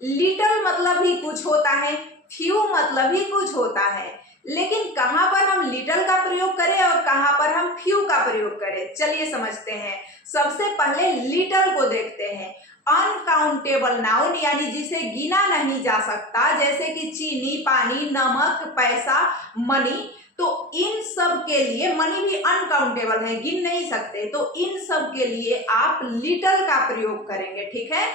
Little मतलब ही कुछ होता है, फ्यू मतलब ही कुछ होता है, लेकिन कहाँ पर हम लिटल का प्रयोग करें और कहाँ पर हम फ्यू का प्रयोग करें, चलिए समझते हैं। सबसे पहले लिटल को देखते हैं। अनकाउंटेबल नाउन यानी जिसे गिना नहीं जा सकता, जैसे कि चीनी, पानी, नमक, पैसा, मनी, तो इन सब के लिए, मनी भी अनकाउंटेबल है, गिन नहीं सकते, तो इन सब के लिए आप लिटल का प्रयोग करेंगे, ठीक है।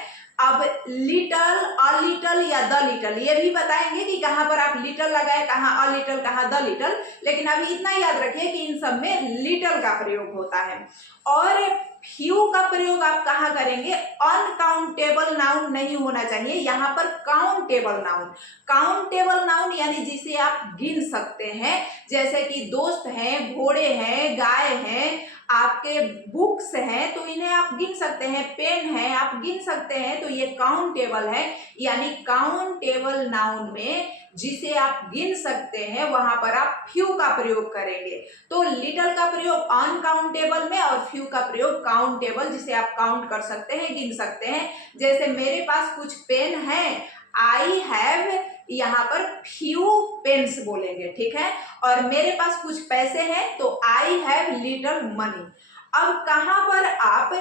अब लिटल, अ लिटल या द लिटल ये भी बताएंगे कि कहां पर आप लिटल लगाए, कहां अ लिटल, कहां द लिटल, लेकिन अभी इतना याद रखिए कि इन सब में लिटल का प्रयोग होता है। और फ्यू का प्रयोग आप कहाँ करेंगे? अनकाउंटेबल नाउन नहीं होना चाहिए, यहाँ पर काउंटेबल नाउन। काउंटेबल नाउन यानी जिसे आप गिन सकते हैं, जैसे कि दोस्त हैं, घोड़े हैं, गाय हैं, आपके बुक्स हैं तो इन्हें आप गिन सकते हैं, पेन है आप गिन सकते हैं, तो ये काउंटेबल है। यानी काउंटेबल नाउन में जिसे आप गिन सकते हैं वहां पर आप फ्यू का प्रयोग करेंगे। तो लिटल का प्रयोग अनकाउंटेबल में और फ्यू का प्रयोग काउंटेबल, जिसे आप काउंट कर सकते हैं, गिन सकते हैं। जैसे मेरे पास कुछ पेन है, आई हैव, यहाँ पर फ्यू पेन्स बोलेंगे, ठीक है। और मेरे पास कुछ पैसे हैं तो आई हैव लिटल मनी। अब कहां पर आप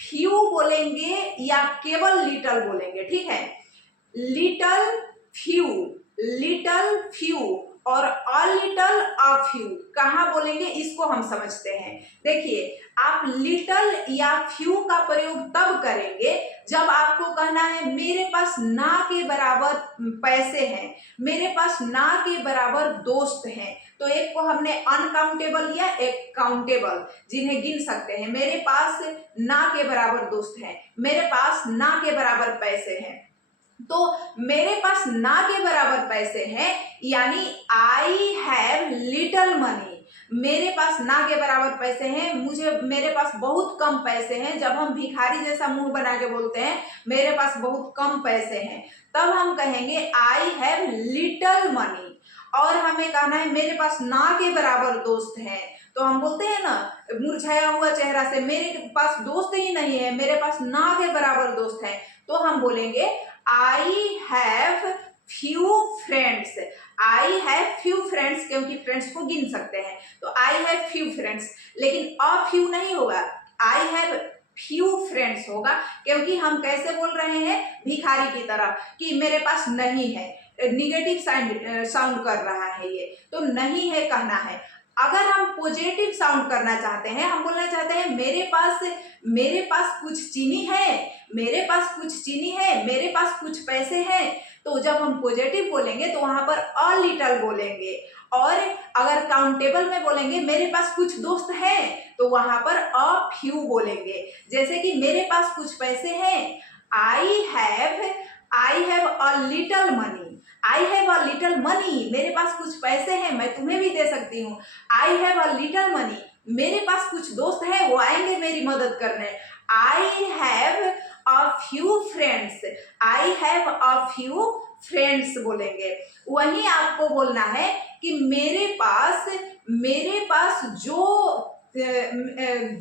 फ्यू बोलेंगे या केवल लिटल बोलेंगे, ठीक है। लिटल फ्यू, लिटल फ्यू और अ लिटल अ फ्यू कहां बोलेंगे, इसको हम समझते हैं। देखिए, आप लिटल या फ्यू का प्रयोग तब करेंगे जब आपको कहना है मेरे पास ना के बराबर पैसे हैं, मेरे पास ना के बराबर दोस्त हैं। तो एक को हमने अनकाउंटेबल लिया, एक काउंटेबल जिन्हें गिन सकते हैं। मेरे पास ना के बराबर दोस्त हैं, मेरे पास ना के बराबर पैसे हैं। तो मेरे पास ना के बराबर पैसे हैं यानी आई हैव लिटल मनी। मेरे पास ना के बराबर पैसे हैं, मेरे पास बहुत कम पैसे हैं। जब हम भिखारी जैसा मुंह बना के बोलते हैं मेरे पास बहुत कम पैसे हैं, तब हम कहेंगे आई हैव लिटल मनी। और हमें कहना है मेरे पास ना के बराबर दोस्त हैं, तो हम बोलते हैं ना मुरझाया हुआ चेहरा से, मेरे पास दोस्त ही नहीं है, मेरे पास ना के बराबर दोस्त हैं, तो हम बोलेंगे I have few friends. I have few friends, क्योंकि फ्रेंड्स को गिन सकते हैं, तो आई हैव फ्यू फ्रेंड्स। लेकिन अ फ्यू नहीं होगा, आई हैव फ्यू फ्रेंड्स होगा, क्योंकि हम कैसे बोल रहे हैं, भिखारी की तरह कि मेरे पास नहीं है, निगेटिव साउंड कर रहा है ये, तो नहीं है कहना है। अगर हम पॉजिटिव साउंड करना चाहते हैं, हम बोलना चाहते हैं मेरे पास कुछ चीनी है, मेरे पास कुछ चीनी है, मेरे पास कुछ पैसे हैं, तो जब हम पॉजिटिव बोलेंगे तो वहां पर अ लिटल बोलेंगे। और अगर काउंटेबल में बोलेंगे मेरे पास कुछ दोस्त हैं, तो वहां पर अ फ्यू बोलेंगे। जैसे कि मेरे पास कुछ पैसे हैं, I have a little money, I have a little money, मेरे पास कुछ पैसे हैं, मैं तुम्हें भी दे सकती हूँ। I have a little money, मेरे पास कुछ दोस्त हैं, वो आएंगे मेरी मदद करने। I have a few friends, I have a few friends बोलेंगे। वहीं आपको बोलना है कि मेरे पास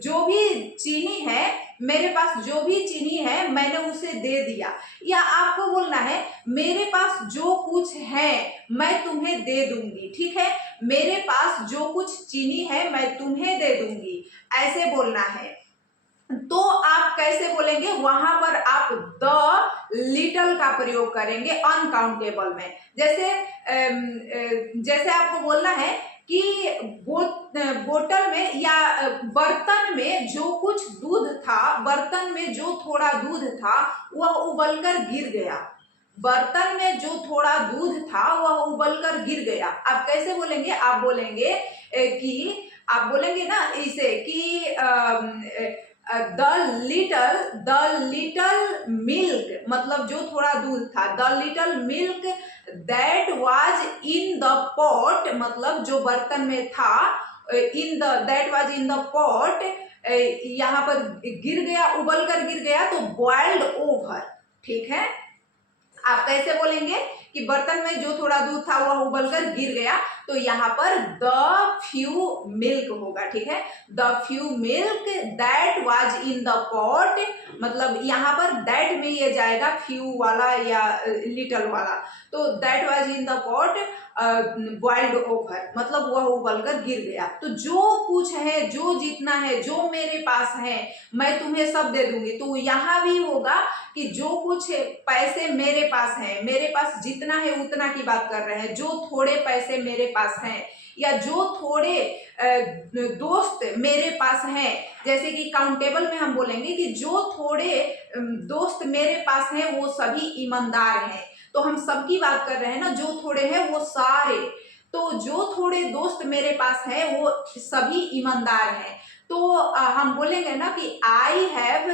जो भी चीनी है, मेरे पास जो भी चीनी है मैंने उसे दे दिया। या आपको बोलना है मेरे पास जो कुछ है मैं तुम्हें दे दूंगी, ठीक है, मेरे पास जो कुछ चीनी है मैं तुम्हें दे दूंगी, ऐसे बोलना है। तो आप कैसे बोलेंगे, वहां पर आप द लिटल का प्रयोग करेंगे अनकाउंटेबल में। जैसे आपको बोलना है कि बोतल में या बर्तन में जो कुछ दूध था, बर्तन में जो थोड़ा दूध था वह उबलकर गिर गया। बर्तन में जो थोड़ा दूध था वह उबलकर गिर गया। आप कैसे बोलेंगे, आप बोलेंगे कि आप बोलेंगे ना इसे कि द लिटल मिल्क, मतलब जो थोड़ा दूध था, the little milk that was in the pot, मतलब जो बर्तन में था, that was in the pot, यहाँ पर गिर गया, उबल कर गिर गया, तो बॉइल्ड ओवर, ठीक है। आप कैसे बोलेंगे कि बर्तन में जो थोड़ा दूध था वह उबलकर गिर गया, तो यहाँ पर द फ्यू मिल्क होगा, ठीक है। The few milk that was in the pot, मतलब यहाँ पर दैट में ये जाएगा फ्यू वाला या लिटल वाला, तो that was in the pot boiled over, मतलब वह उबलकर गिर गया। तो जो कुछ है, जो जितना है, जो मेरे पास है, मैं तुम्हें सब दे दूंगी। तो यहाँ भी होगा कि जो कुछ पैसे मेरे पास हैं, मेरे पास जितना है उतना की बात कर रहे हैं, जो थोड़े पैसे मेरे पास हैं या जो थोड़े दोस्त मेरे पास हैं, जैसे कि काउंटेबल में हम बोलेंगे कि जो थोड़े दोस्त मेरे पास हैं वो सभी ईमानदार हैं। तो हम सबकी बात कर रहे हैं ना, जो थोड़े हैं वो सारे, तो जो थोड़े दोस्त मेरे पास हैं वो सभी ईमानदार हैं। तो हम बोलेंगे ना कि आई हैव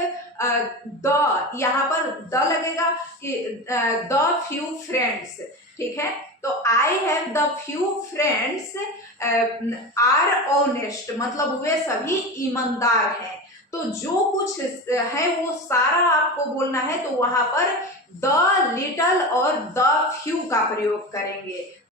द, यहाँ पर द लगेगा कि द फ्यू फ्रेंड्स, ठीक है। तो I have the few friends are honest, मतलब वे सभी ईमानदार हैं। तो जो कुछ है वो सारा आपको बोलना है, तो वहां पर द लिटल और द फ्यू का प्रयोग करेंगे।